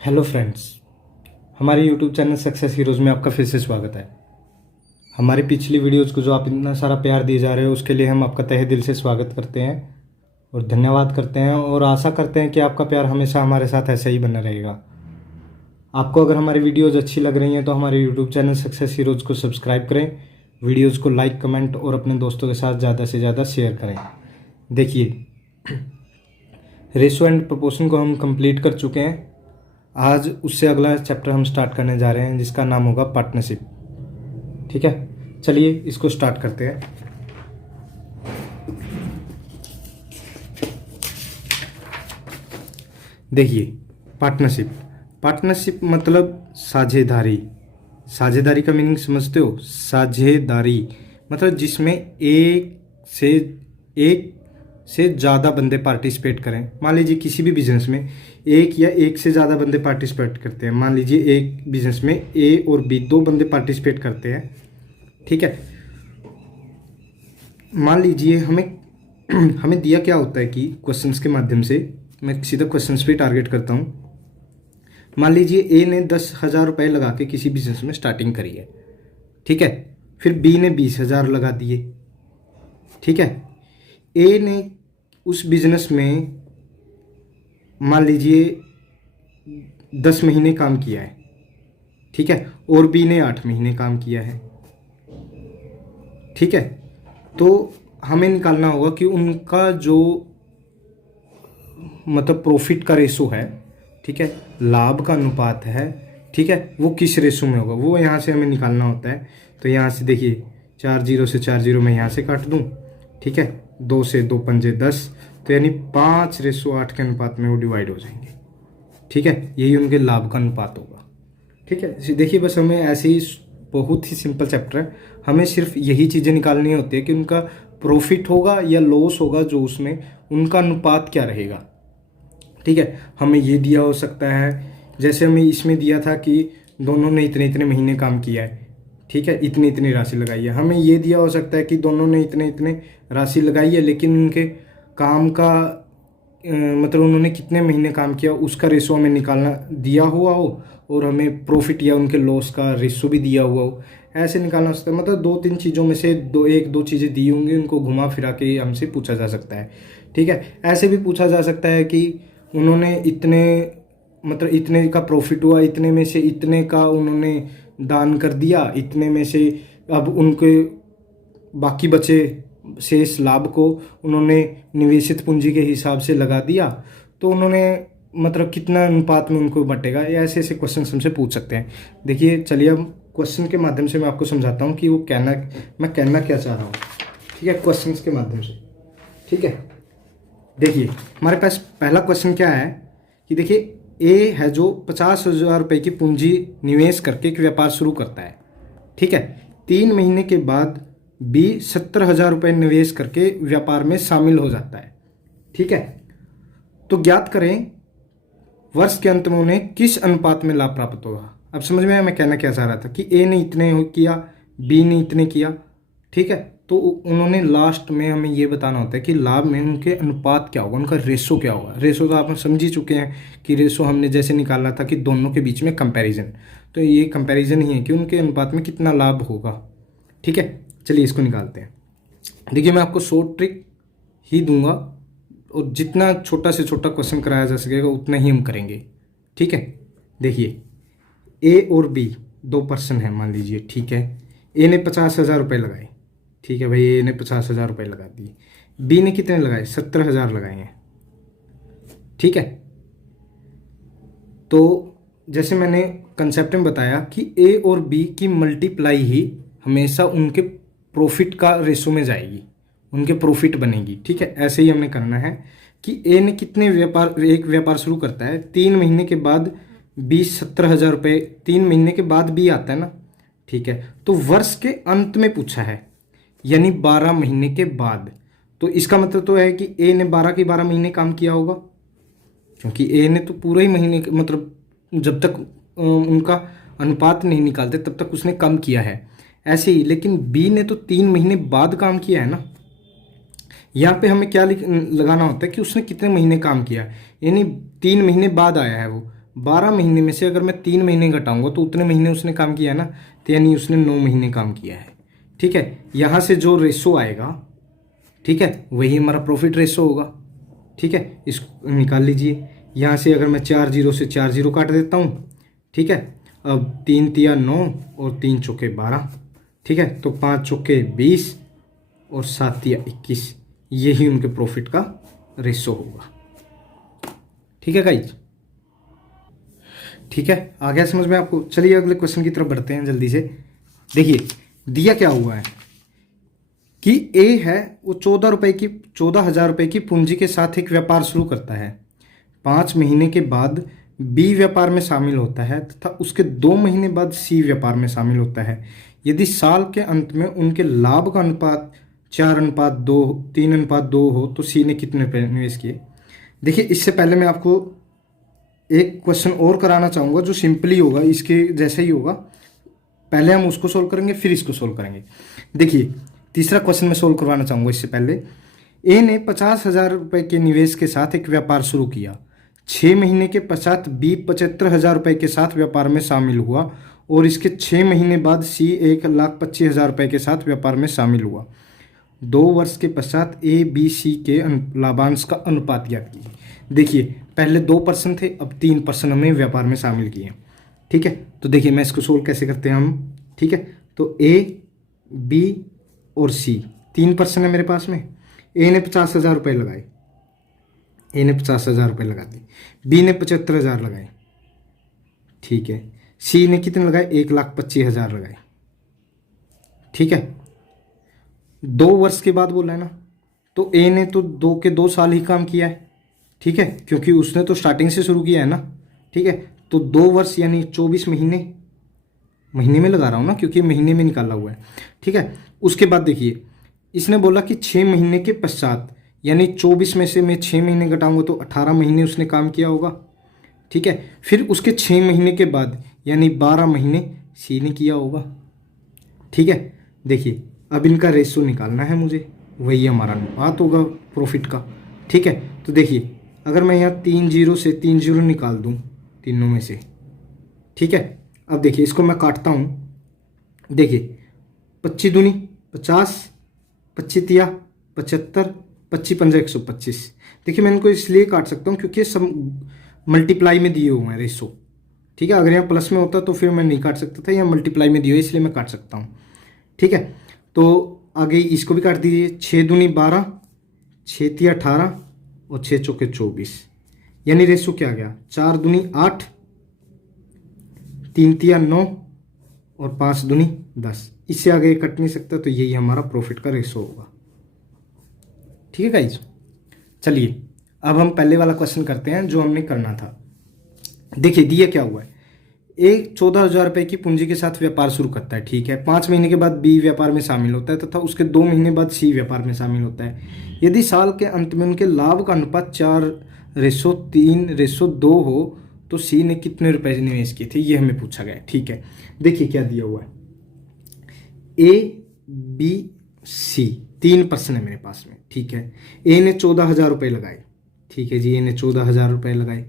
Hello friends, हमारे YouTube channel success heroes में आपका फिर से स्वागत है। हमारी पिछली वीडियोज़ को जो आप इतना सारा प्यार दिए जा रहे हो उसके लिए हम आपका तहे दिल से स्वागत करते हैं और धन्यवाद करते हैं और आशा करते हैं कि आपका प्यार हमेशा हमारे साथ ऐसा ही बना रहेगा। आपको अगर हमारी वीडियोज़ अच्छी लग रही हैं तो हमारे यूट्यूब चैनल सक्सेस हीरोज़ को सब्सक्राइब करें, वीडियोज़ को लाइक, कमेंट और अपने दोस्तों के साथ ज़्यादा से ज़्यादा शेयर करें। देखिए, रेशो एंड प्रोपोर्शन को हम कंप्लीट कर चुके हैं। आज उससे अगला चैप्टर हम स्टार्ट करने जा रहे हैं जिसका नाम होगा पार्टनरशिप। ठीक है, चलिए इसको स्टार्ट करते हैं। देखिए, पार्टनरशिप मतलब साझेदारी। साझेदारी का मीनिंग समझते हो? साझेदारी मतलब जिसमें एक से ज़्यादा बंदे पार्टिसिपेट करें। मान लीजिए किसी भी बिजनेस में एक या एक से ज़्यादा बंदे पार्टिसिपेट करते हैं। मान लीजिए एक बिजनेस में ए और बी दो बंदे पार्टिसिपेट करते हैं। ठीक है, मान लीजिए हमें दिया क्या होता है कि क्वेश्चंस के माध्यम से मैं सीधा क्वेश्चंस पे टारगेट करता हूँ। मान लीजिए ए ने 10,000 रुपये लगा के किसी बिजनेस में स्टार्टिंग करी है। ठीक है, फिर बी ने 20,000 लगा दिए। ठीक है, ए ने उस बिजनेस में मान लीजिए 10 महीने काम किया है। ठीक है, और बी ने 8 महीने काम किया है। ठीक है, तो हमें निकालना होगा कि उनका जो मतलब प्रॉफिट का रेशो है, ठीक है, लाभ का अनुपात है, ठीक है, वो किस रेशो में होगा वो यहाँ से हमें निकालना होता है। तो यहाँ से देखिए 4 0 से 4 0 मैं यहाँ से काट दूँ। ठीक है, 2 से 2 पंजे 10, तो यानी 5:8 के अनुपात में वो डिवाइड हो जाएंगे। ठीक है, यही उनके लाभ का अनुपात होगा। ठीक है, देखिए बस हमें ऐसे ही बहुत ही सिंपल चैप्टर है। हमें सिर्फ यही चीज़ें निकालनी होती है कि उनका प्रॉफिट होगा या लॉस होगा, जो उसमें उनका अनुपात क्या रहेगा। ठीक है, हमें ये दिया हो सकता है, जैसे हमें इसमें दिया था कि दोनों ने इतने इतने महीने काम किया है। ठीक है, इतनी इतनी राशि लगाई है। हमें ये दिया हो सकता है कि दोनों ने इतने इतने राशि लगाई है, लेकिन उनके काम का मतलब उन्होंने कितने महीने काम किया उसका रेशो हमें निकालना दिया हुआ हो, और हमें प्रॉफिट या उनके लॉस का रेशो भी दिया हुआ हो। ऐसे निकालना सकता है। मतलब 2-3 चीज़ों में से एक दो चीज़ें दी होंगी, उनको घुमा फिरा के हमसे पूछा जा सकता है। ठीक है, ऐसे भी पूछा जा सकता है कि उन्होंने इतने मतलब इतने का प्रॉफिट हुआ, इतने में से इतने का उन्होंने दान कर दिया, इतने में से अब उनके बाकी बचे शेष लाभ को उन्होंने निवेशित पूंजी के हिसाब से लगा दिया, तो उन्होंने मतलब कितना अनुपात में उनको बटेगा। या ऐसे ऐसे क्वेश्चन हमसे पूछ सकते हैं। देखिए, चलिए अब क्वेश्चन के माध्यम से मैं आपको समझाता हूँ कि मैं कहना क्या चाह रहा हूँ। ठीक है, क्वेश्चन के माध्यम से। ठीक है, देखिए हमारे पास पहला क्वेश्चन क्या है कि देखिए ए है जो 50,000 रुपये की पूंजी निवेश करके एक व्यापार शुरू करता है। ठीक है, 3 महीने के बाद बी 70,000 रुपये निवेश करके व्यापार में शामिल हो जाता है। ठीक है, तो ज्ञात करें वर्ष के अंत में उन्हें किस अनुपात में लाभ प्राप्त होगा। अब समझ में आया मैं कहना क्या चाह रहा था कि ए ने इतने किया, बी ने इतने किया। ठीक है, तो उन्होंने लास्ट में हमें ये बताना होता है कि लाभ में उनके अनुपात क्या होगा, उनका रेशो क्या होगा। रेशो तो आप समझ ही चुके हैं कि रेशो हमने जैसे निकाला था कि दोनों के बीच में कंपैरिजन, तो ये कंपैरिजन ही है कि उनके अनुपात में कितना लाभ होगा। ठीक है, चलिए इसको निकालते हैं। देखिए, मैं आपको शॉर्ट ट्रिक ही दूंगा और जितना छोटा से छोटा क्वेश्चन कराया जा सकेगा उतना ही हम करेंगे। ठीक है, देखिए ए और बी 2 पर्सन है मान लीजिए। ठीक है, ए ने 50,000 रुपये लगाए। ठीक है भाई, ए ने 50,000 रुपये लगा दिए। बी ने कितने लगाए? 70,000 लगाए हैं। ठीक है, तो जैसे मैंने कंसेप्ट में बताया कि ए और बी की मल्टीप्लाई ही हमेशा उनके प्रॉफिट का रेशो में जाएगी, उनके प्रॉफिट बनेगी। ठीक है, ऐसे ही हमने करना है कि ए ने कितने एक व्यापार शुरू करता है, 3 महीने के बाद बी 70,000 रुपये, 3 महीने के बाद बी आता है ना। ठीक है, तो वर्ष के अंत में पूछा है, यानी 12 महीने के बाद। तो इसका मतलब तो है कि ए ने 12 के 12 महीने काम किया होगा, क्योंकि ए ने तो पूरे ही महीने मतलब जब तक उनका अनुपात नहीं निकालते तब तक उसने कम किया है। ऐसे ही, लेकिन बी ने तो 3 महीने बाद काम किया है ना। यहाँ पे हमें क्या लगाना होता है कि उसने कितने महीने काम किया, यानी 3 महीने बाद आया है वो। 12 महीने में से अगर मैं 3 महीने घटाऊंगा तो उतने महीने उसने काम किया है ना, तो यानी उसने 9 महीने काम किया है। ठीक है, यहाँ से जो रेशो आएगा, ठीक है, वही हमारा प्रॉफिट रेशो होगा। ठीक है, इसको निकाल लीजिए। यहाँ से अगर मैं 4 जीरो से 4 जीरो काट देता हूँ, ठीक है, अब 3 तिया 9 और 3 चौके 12, ठीक है, तो 5 चौके 20 और 7 तिया 21, यही उनके प्रॉफिट का रेशो होगा। ठीक है गाइज, ठीक है, आ गया समझ में आपको। चलिए अगले क्वेश्चन की तरफ बढ़ते हैं जल्दी से। देखिए दिया क्या हुआ है कि ए है वो 14,000 रुपए की पूंजी के साथ एक व्यापार शुरू करता है। 5 महीने के बाद बी व्यापार में शामिल होता है तथा उसके 2 महीने बाद सी व्यापार में शामिल होता है। यदि साल के अंत में उनके लाभ का अनुपात 4:2 3:2 हो तो सी ने कितने रुपए निवेश किए। देखिए इससे पहले मैं आपको एक क्वेश्चन और कराना चाहूँगा जो सिंपली होगा, इसके जैसे ही होगा। पहले हम उसको सोल्व करेंगे फिर इसको सोल्व करेंगे। देखिए तीसरा क्वेश्चन मैं सोल्व करवाना चाहूँगा। इससे पहले ए ने 50,000 रुपये के निवेश के साथ एक व्यापार शुरू किया। 6 महीने के पश्चात बी 75,000 रुपये के साथ व्यापार में शामिल हुआ और इसके 6 महीने बाद सी 1,25,000 रुपये के साथ व्यापार में शामिल हुआ। 2 वर्ष के पश्चात ए बी सी के लाभांश का अनुपात ज्ञात कीजिए। देखिए पहले 2% थे, अब 3% हमने व्यापार में शामिल किए। ठीक है, तो देखिए मैं इसको सोल्व कैसे करते हैं हम। ठीक है, तो ए बी और सी 3% है मेरे पास में। ए ने 50,000 रुपये लगाए, ए ने 50,000 रुपये लगा दी, बी ने 75,000 लगाए। ठीक है, सी ने कितने लगाए, 1,25,000 लगाए। ठीक है, 2 वर्ष के बाद बोला है ना, तो ए ने तो 2 साल ही काम किया है। ठीक है, क्योंकि उसने तो स्टार्टिंग से शुरू किया है ना। ठीक है, तो 2 वर्ष यानी 24 महीने, महीने में लगा रहा हूँ ना क्योंकि महीने में निकाला हुआ है। ठीक है, उसके बाद देखिए इसने बोला कि 6 महीने के पश्चात, यानी 24 में से मैं 6 महीने घटाऊंगा तो 18 महीने उसने काम किया होगा। ठीक है, फिर उसके 6 महीने के बाद यानी 12 महीने सी ने किया होगा। ठीक है, देखिए अब इनका रेशो निकालना है मुझे, वही हमारा अनुपात होगा प्रॉफिट का। ठीक है, तो देखिए अगर मैं यहाँ 3 जीरो से 3 जीरो निकाल दूँ तीनों में से, ठीक है, अब देखिए इसको मैं काटता हूँ। देखिए 25 दूनी 50, 25 तिया 75, 25 पंजा 125। देखिए मैं इनको इसलिए काट सकता हूँ क्योंकि सब मल्टीप्लाई में दिए हुए हैं रेशो। ठीक है, अगर यहाँ प्लस में होता तो फिर मैं नहीं काट सकता था, यहाँ मल्टीप्लाई में दिए हुए इसलिए मैं काट सकता हूँ। ठीक है, तो आगे इसको भी काट दीजिए। 6 दूनी 12, 6 तिया 18 और 6 चौके 24, यानी रेशो क्या आ गया, 4 दूनी 8, 3 तिया 9 और 5 दूनी 10। इससे आगे कट नहीं सकता, तो यही हमारा प्रॉफिट का रेशो होगा। ठीक है गाइज, चलिए अब हम पहले वाला क्वेश्चन करते हैं जो हमने करना था। देखिए दिया क्या हुआ है, एक 14,000 रुपये की पूंजी के साथ व्यापार शुरू करता है। ठीक है, 5 महीने के बाद बी व्यापार में शामिल होता है तथा उसके 2 महीने बाद सी व्यापार में शामिल होता है। यदि साल के अंत में उनके लाभ का अनुपात 4:3:2 हो तो सी ने कितने रुपए निवेश किए थे, ये हमें पूछा गया है। ठीक है, देखिए क्या दिया हुआ है, ए बी सी 3% है मेरे पास में। ठीक है, ए ने 14,000 रुपये लगाए। ठीक है जी, ए ने 14,000 रुपये लगाए।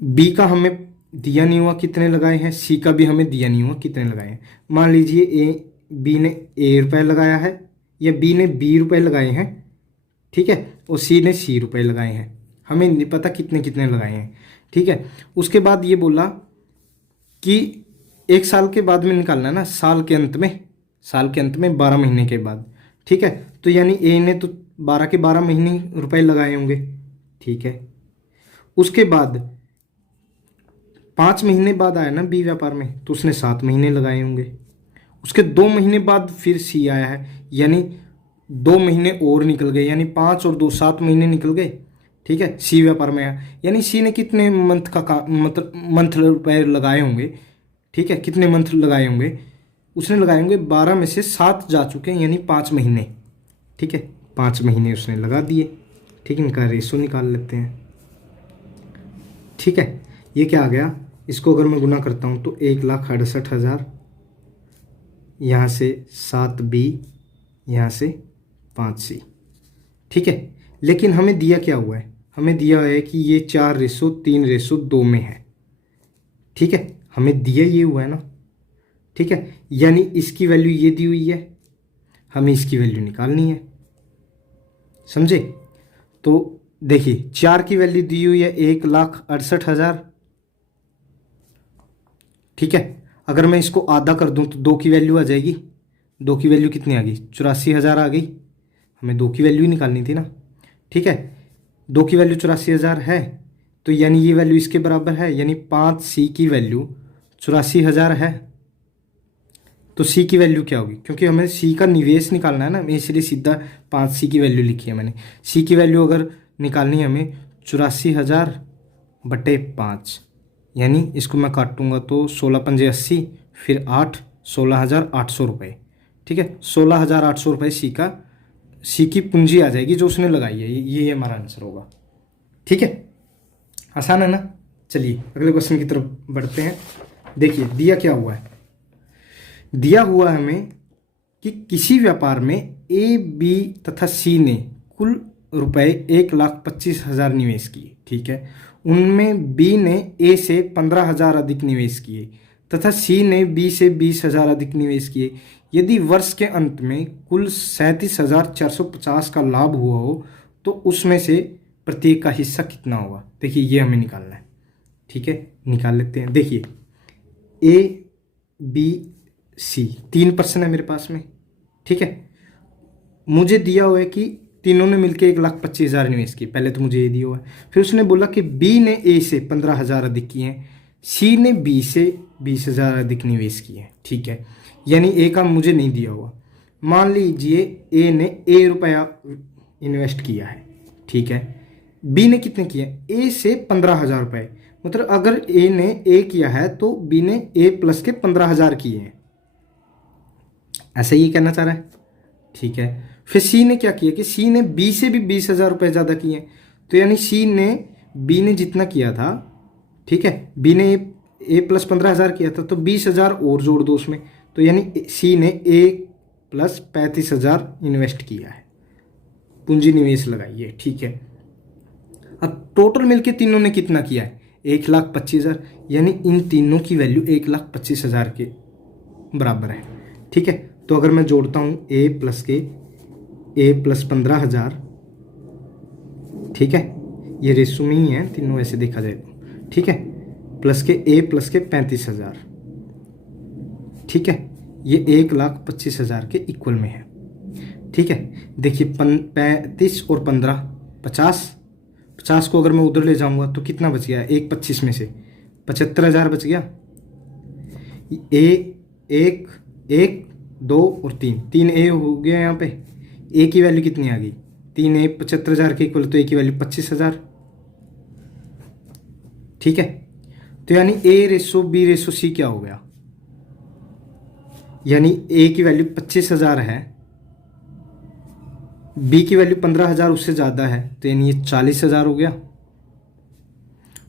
बी का हमें दिया नहीं हुआ कितने लगाए हैं, सी का भी हमें दिया नहीं हुआ कितने लगाए हैं। मान लीजिए बी ने ए रुपये लगाया है या बी ने बी रुपये लगाए हैं। ठीक है, और सी ने सी रुपये लगाए हैं, हमें नहीं पता कितने कितने लगाए हैं। ठीक है, उसके बाद ये बोला कि 1 साल के बाद में निकालना है ना, साल के अंत में 12 महीने के बाद। ठीक है, तो यानी ए ने तो 12 के 12 महीने रुपए लगाए होंगे। ठीक है, उसके बाद 5 महीने बाद आया ना बी व्यापार में, तो उसने 7 महीने लगाए होंगे। उसके 2 महीने बाद फिर सी आया है, यानी 2 महीने और निकल गए, यानी 5 और 2 7 महीने निकल गए। ठीक है, सी व्यापार में आया, यानी सी ने कितने मतलब मंथ रुपए लगाए होंगे। ठीक है, कितने मंथ लगाए होंगे, उसने लगाए होंगे 12 में से 7 जा चुके हैं, यानी 5 महीने। ठीक है, 5 महीने उसने लगा दिए। ठीक है, इनका रेशो निकाल लेते हैं। ठीक है, ये क्या आ गया, इसको अगर मैं गुना करता हूँ तो 1,68,000 यहाँ से 7B, यहाँ से 5C, ठीक है। लेकिन हमें दिया क्या हुआ है, हमें दिया है कि ये 4:3:2 में है, ठीक है, हमें दिया ये हुआ है ना, ठीक है। यानी इसकी वैल्यू ये दी हुई है, हमें इसकी वैल्यू निकालनी है, समझे। तो देखिए 4 की वैल्यू दी हुई है 1,68,000, ठीक है। अगर मैं इसको आधा कर दूं तो 2 की वैल्यू आ जाएगी, 2 की वैल्यू कितनी आ गई, 84,000 आ गई। हमें 2 की वैल्यू ही निकालनी थी ना, ठीक है। 2 की वैल्यू 84,000 है, तो यानी ये वैल्यू इसके बराबर है, यानी 5C की वैल्यू 84,000 है। तो C की वैल्यू क्या होगी, क्योंकि हमें C का निवेश निकालना है ना, मैं इसलिए सीधा 5C की वैल्यू लिखी है मैंने। C की वैल्यू अगर निकालनी है हमें 84,000/5, यानी इसको मैं काटूंगा तो 16×5 = 80, फिर 8, 16,800 रुपये, ठीक है। 16,800 रुपये सी की पूंजी आ जाएगी जो उसने लगाई है, ये हमारा आंसर होगा, ठीक है। आसान है ना। चलिए अगले क्वेश्चन की तरफ बढ़ते हैं। देखिए दिया क्या हुआ है, दिया हुआ हमें कि किसी व्यापार में ए, बी तथा सी ने कुल रुपए 1,25,000 निवेश किए, ठीक है। उनमें बी ने ए से 15,000 अधिक निवेश किए तथा सी ने बी से 20,000 अधिक निवेश किए। यदि वर्ष के अंत में कुल 37,450 का लाभ हुआ हो तो उसमें से प्रत्येक का हिस्सा कितना होगा। देखिए ये हमें निकालना है, ठीक है, निकाल लेते हैं। देखिए ए, बी, सी 3 पर्सन है मेरे पास में, ठीक है। मुझे दिया हुआ है कि तीनों ने मिलकर 1,25,000 निवेश किए, पहले तो मुझे ये दिया हुआ है। फिर उसने बोला कि बी ने ए से 15,000 अधिक किए हैं, सी ने बी से 20,000 अधिक निवेश किए हैं, ठीक है। यानी ए का मुझे नहीं दिया हुआ। मान लीजिए ए ने ए रुपया इन्वेस्ट किया है, ठीक है। बी ने कितने किए, ए से 15,000 रुपये, मतलब अगर ए ने ए किया है तो बी ने ए प्लस के 15,000 किए हैं, ऐसा ही कहना चाह रहा है, ठीक है। फिर सी ने क्या किया कि सी ने बी से भी 20,000 रुपये ज़्यादा किए, तो यानी सी ने बी ने जितना किया था, ठीक है, बी ने ए प्लस 15,000 किया था तो 20,000 और जोड़ दो उसमें, तो यानी सी ने ए प्लस 35,000 इन्वेस्ट किया है, पूंजी निवेश लगाई है, ठीक है। अब टोटल मिलके तीनों ने कितना किया है, 1,25,000, यानी इन तीनों की वैल्यू 1,25,000 के बराबर है, ठीक है। तो अगर मैं जोड़ता हूँ ए प्लस 15,000, ठीक है, ये रेशो में ही है तीनों ऐसे देखा जाए तो, ठीक है, प्लस के ए प्लस के 35,000, ठीक है, ये 1,25,000 के इक्वल में है, ठीक है। देखिए 35 और 15 50 को अगर मैं उधर ले जाऊंगा तो कितना बच गया, 1,25 में से 75,000 बच गया। ए 1 1 2 और 3 ए हो गया, यहाँ पे ए की वैल्यू कितनी आ गई, 3 ए 75,000 के इक्वल, तो ए की वैल्यू 25,000, ठीक है। तो यानी ए रेशो बी रेशो सी क्या हो गया, यानी ए की वैल्यू 25,000 है, बी की वैल्यू 15,000 उससे ज़्यादा है, तो यानी ये 40,000 हो गया,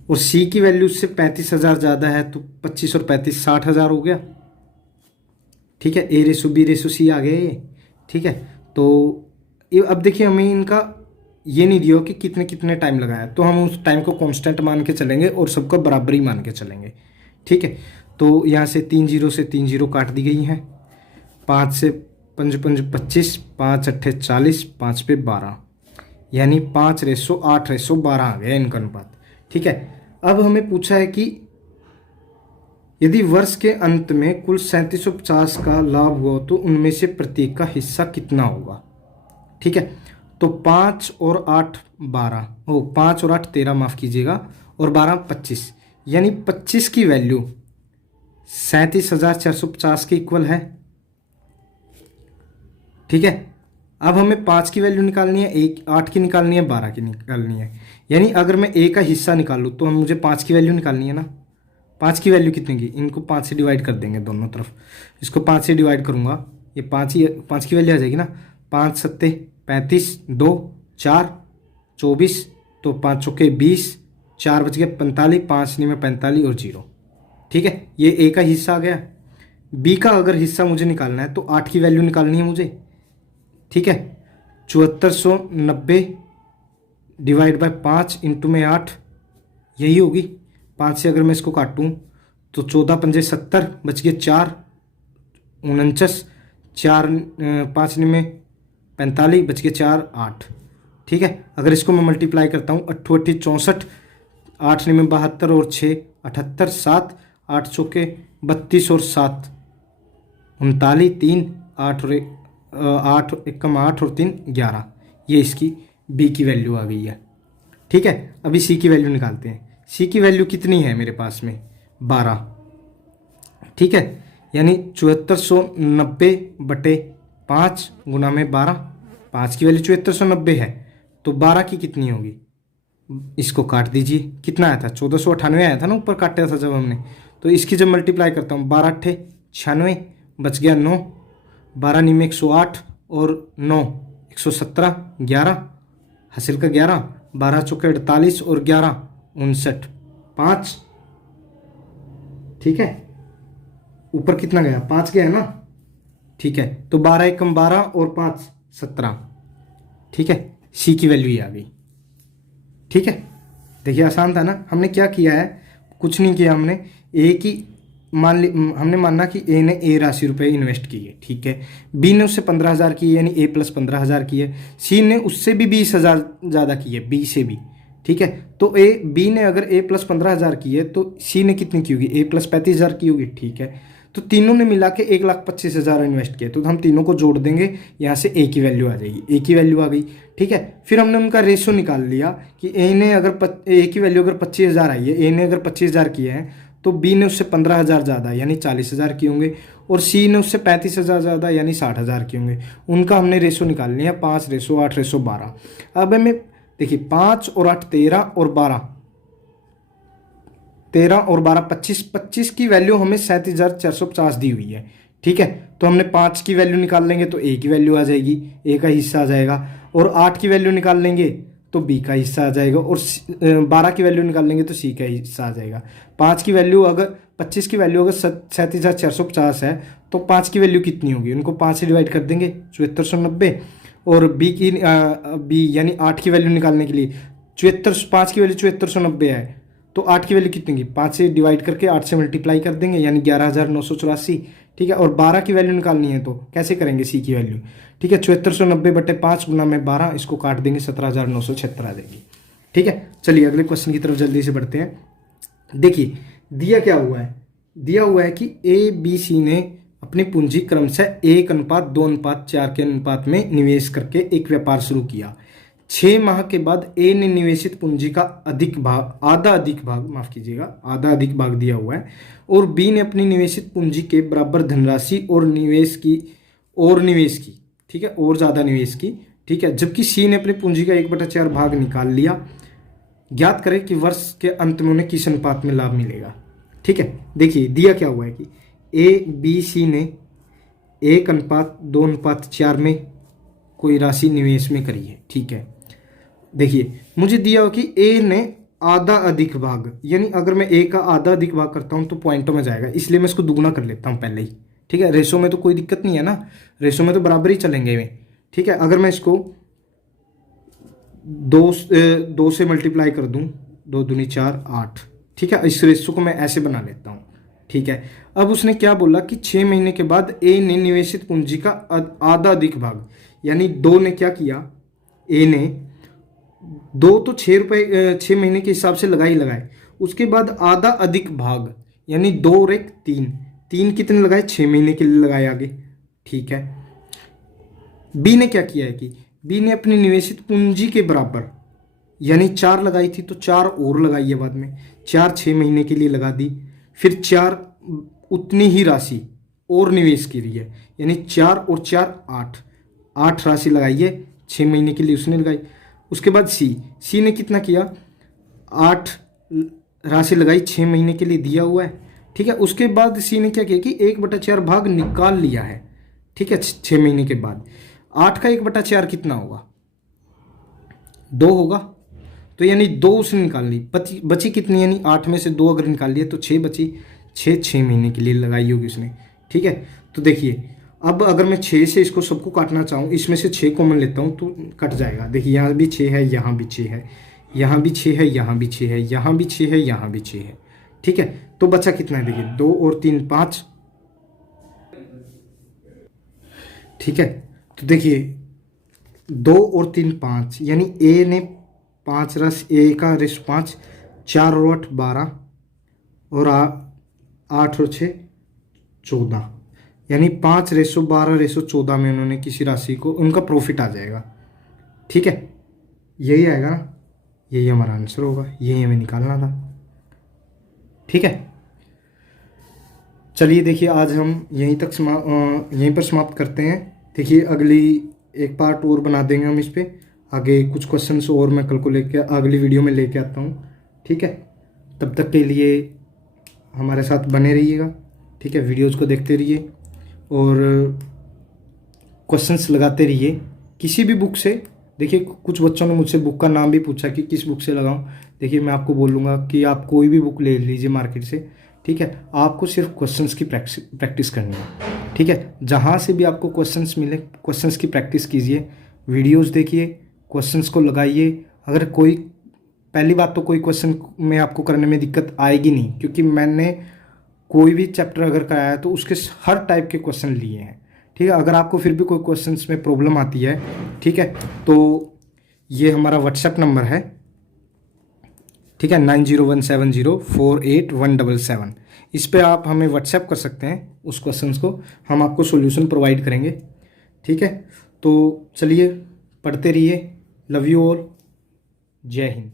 और सी की वैल्यू उससे 35,000 ज़्यादा है, तो 25 और 35 60,000 हो गया, ठीक है। ए रेशो बी रेशो सी आ गए ये, ठीक है। तो अब देखिए हमें इनका ये नहीं दिया कि कितने कितने टाइम लगाया, तो हम उस टाइम को कांस्टेंट मान के चलेंगे और सबका बराबर ही मान के चलेंगे, ठीक है। तो यहाँ से 3 0 से 3 0 काट दी गई हैं, 5 से 5 5 25, 5 8 40, 5 पे 12, यानी 5:8:12 आ गया इनका अनुपात, ठीक है। अब हमें पूछा है कि यदि वर्ष के अंत में कुल 3750 का लाभ हुआ तो उनमें से प्रत्येक का हिस्सा कितना होगा, ठीक है। तो 5 और 8 12, 5 और 8 13, माफ़ कीजिएगा, और 12 25, यानी 25 की वैल्यू 37,450 के इक्वल है, ठीक है। अब हमें 5 की वैल्यू निकालनी है, 8 की निकालनी है, 12 की निकालनी है, यानी अगर मैं ए का हिस्सा निकालूँ तो मुझे 5 की वैल्यू निकालनी है ना। 5 की वैल्यू कितनी की, इनको 5 से डिवाइड कर देंगे दोनों तरफ, इसको 5 से डिवाइड करूँगा, ये 5 की वैल्यू आ जाएगी ना, 5 7 35, 2 4 24, तो 5 चौके 20, 4 बच गया 45, 5 नहीं में 45 और 0, ठीक है, ये ए का हिस्सा आ गया। बी का अगर हिस्सा मुझे निकालना है तो 8 की वैल्यू निकालनी है मुझे, ठीक है। 7490 डिवाइड बाय 5 इंटू में 8, यही होगी। 5 से अगर मैं इसको काटूँ तो 14 पंजे 70, बच गए 4, 49, 4 5 में 45, बच गए 4 8, ठीक है। अगर इसको मैं मल्टीप्लाई करता हूँ, 8 8 64, 8 में 72 और 6 78, 7 8 चौके 32 और 7 39, 3 8 और 8 1 8 और 3 11, ये इसकी बी की वैल्यू आ गई है, ठीक है। अभी सी की वैल्यू निकालते हैं। सी की वैल्यू कितनी है मेरे पास में, 12, ठीक है। यानी 7490 बटे 5 गुना में 12, 5 की वैल्यू 7490 है तो 12 की कितनी होगी, इसको काट दीजिए। कितना आया था, 1498 आया था ना ऊपर काटा था जब हमने, तो इसकी जब मल्टीप्लाई करता हूँ, 12 अट्ठे 96, बच गया 9, 12 नीम 108 और 9 117, 11 हासिल का 11, 12 चौके 48 और 11 59, 5, ठीक है। ऊपर कितना गया, 5 गया ना, ठीक है। तो 12 एकम 12 और 5 17, ठीक है। सी की वैल्यू ही आ गई, ठीक है। देखिए आसान था ना। हमने क्या किया है, कुछ नहीं किया हमने, ए की हमने माना कि ए ने ए राशि रुपए इन्वेस्ट की है, ठीक है। बी ने उससे 15,000 की है, यानी ए प्लस 15,000 की है। सी ने उससे भी 20,000 ज़्यादा की है, बी से भी, ठीक है। तो बी ने अगर ए प्लस 15,000 की है तो सी ने कितनी की होगी, ए प्लस 35,000 की होगी, ठीक है। तो तीनों ने मिला के 1,25,000 इन्वेस्ट किया, तो हम तीनों को जोड़ देंगे, यहाँ से ए की वैल्यू आ जाएगी, ए की वैल्यू आ गई, ठीक है। फिर हमने उनका रेशो निकाल लिया कि ए ने अगर ए की वैल्यू अगर 25,000 आई है, ए ने अगर 25,000 किए हैं तो बी ने उससे 15,000 ज़्यादा यानी 40,000 की होंगे, और सी ने उससे 35,000 ज़्यादा यानी 60,000 की होंगे। उनका हमने रेशो निकाल लिया 5:8:12। अब हमें देखिए 5 और 8 13 और 12, 13 और 12 25, 25 की वैल्यू हमें 37,450 दी हुई है, ठीक है। तो हमने 5 की वैल्यू निकाल लेंगे तो ए की वैल्यू आ जाएगी, ए का हिस्सा आ जाएगा, और 8 की वैल्यू निकाल लेंगे तो बी का हिस्सा आ जाएगा, और 12 की वैल्यू निकाल लेंगे तो सी का हिस्सा आ जाएगा। 5 की वैल्यू अगर 25 की वैल्यू अगर 37,450 है तो 5 की वैल्यू कितनी होगी, उनको 5 से डिवाइड कर देंगे 7490, और बी यानी 8 की वैल्यू निकालने के लिए 5 की वैल्यू 7490 है तो 8 की वैल्यू कितनी होगी, 5 से डिवाइड करके 8 से मल्टीप्लाई कर देंगे यानी 11,984, ठीक है। और 12 की वैल्यू निकालनी है तो कैसे करेंगे, सी की वैल्यू, ठीक है। 7490 बटे 5 गुना में 12, इसको काट देंगे 17,976 आ जाएगी, ठीक है। चलिए अगले क्वेश्चन की तरफ जल्दी से बढ़ते हैं। देखिए दिया क्या हुआ है, दिया हुआ है कि ए बी सी ने अपनी पूंजी क्रमशः 1:2:4 के अनुपात में निवेश करके एक व्यापार शुरू किया। 6 माह के बाद ए ने निवेशित पूंजी का आधा अधिक भाग दिया हुआ है, और बी ने अपनी निवेशित पूंजी के बराबर धनराशि और निवेश की, ठीक है, और ज़्यादा निवेश की, ठीक है। जबकि सी ने अपनी पूंजी का 1/4 भाग निकाल लिया। ज्ञात करें कि वर्ष के अंत में उन्हें किस अनुपात में लाभ मिलेगा, ठीक है। देखिए दिया क्या हुआ है कि ए बी सी ने 1:2:4 में कोई राशि निवेश में करी है, ठीक है। देखिए मुझे दिया हो कि ए ने आधा अधिक भाग, यानी अगर मैं ए का आधा अधिक भाग करता हूं तो पॉइंटों में जाएगा, इसलिए मैं इसको दुगना कर लेता हूं पहले ही, ठीक है। रेशो में तो कोई दिक्कत नहीं है ना, रेशो में तो बराबर ही चलेंगे में, ठीक है। अगर मैं इसको 2 से मल्टीप्लाई कर दूं, 2 दूनी 4 8, ठीक है। इस रेशो को मैं ऐसे बना लेता हूं, ठीक है। अब उसने क्या बोला कि 6 महीने के बाद ए ने निवेशित पूंजी का आधा अधिक भाग, यानी 2 ने क्या किया, ए ने 2 तो 6 रुपये 6 महीने के हिसाब से लगाए, उसके बाद आधा अधिक भाग यानी 2 और 1 3 कितने लगाए, 6 महीने के लिए लगाए आगे, ठीक है। बी ने क्या किया है कि बी ने अपनी निवेशित पूंजी के बराबर यानी 4 लगाई थी तो 4 और लगाई है बाद में, 4 6 महीने के लिए लगा दी, फिर 4 उतनी ही राशि और निवेश की रही है, यानी 4 और 4 8 राशि लगाई है 6 महीने के लिए उसने लगाई। उसके बाद सी ने कितना किया, 8 राशि लगाई 6 महीने के लिए दिया हुआ है, ठीक है। उसके बाद सी ने क्या किया कि 1/4 भाग निकाल लिया है, ठीक है। 6 महीने के बाद 8 का 1/4 कितना होगा, 2 होगा, तो यानी 2 उसने निकाल ली, बची कितनी, यानी 8 में से 2 अगर निकाल लिया तो 6 बची, 6 महीने के लिए लगाई होगी उसने, ठीक है। तो देखिए अब अगर मैं 6 से इसको सबको काटना चाहूँ, इसमें से 6 कॉमन लेता हूँ तो कट जाएगा। देखिए यहाँ भी 6 है, यहाँ भी 6 है, यहाँ भी 6 है, यहाँ भी 6 है, यहाँ भी 6 है, यहाँ भी 6 है, ठीक है। तो बचा कितना है, देखिए 2 और 3 5, ठीक है। तो देखिए 2 और 3 5, यानी ए ने 5 रस, ए का रेस 5, 4 और 8 12, और 8 और 6 14, यानी 5 रेसो 12 रेसो 14 में उन्होंने किसी राशि को, उनका प्रॉफिट आ जाएगा, ठीक है। यही आएगा ना, यही हमारा आंसर होगा, यही हमें निकालना था, ठीक है। चलिए देखिए आज हम यहीं तक यहीं पर समाप्त करते हैं। देखिए अगली एक पार्ट और बना देंगे हम इस पे, आगे कुछ क्वेश्चंस और मैं कल को लेके अगली वीडियो में लेके आता हूँ, ठीक है। तब तक के लिए हमारे साथ बने रहिएगा, ठीक है। वीडियोज़ को देखते रहिए और क्वेश्चंस लगाते रहिए किसी भी बुक से। देखिए कुछ बच्चों ने मुझसे बुक का नाम भी पूछा कि किस बुक से लगाऊं। देखिए मैं आपको बोलूँगा कि आप कोई भी बुक ले लीजिए मार्केट से, ठीक है। आपको सिर्फ क्वेश्चंस की प्रैक्टिस करनी है, ठीक है। जहाँ से भी आपको क्वेश्चंस मिले, क्वेश्चंस की प्रैक्टिस कीजिए, वीडियोस देखिए, क्वेश्चंस को लगाइए। अगर कोई, पहली बात तो कोई क्वेश्चन में आपको करने में दिक्कत आएगी नहीं, क्योंकि मैंने कोई भी चैप्टर अगर कराया है तो उसके हर टाइप के क्वेश्चन लिए हैं, ठीक है। अगर आपको फिर भी कोई क्वेश्चंस में प्रॉब्लम आती है, ठीक है, तो ये हमारा व्हाट्सएप नंबर है, ठीक है, 9017048177। इस पे आप हमें व्हाट्सएप कर सकते हैं, उस क्वेश्चंस को हम आपको सॉल्यूशन प्रोवाइड करेंगे, ठीक है। तो चलिए पढ़ते रहिए। लव यू ऑल, जय हिंद।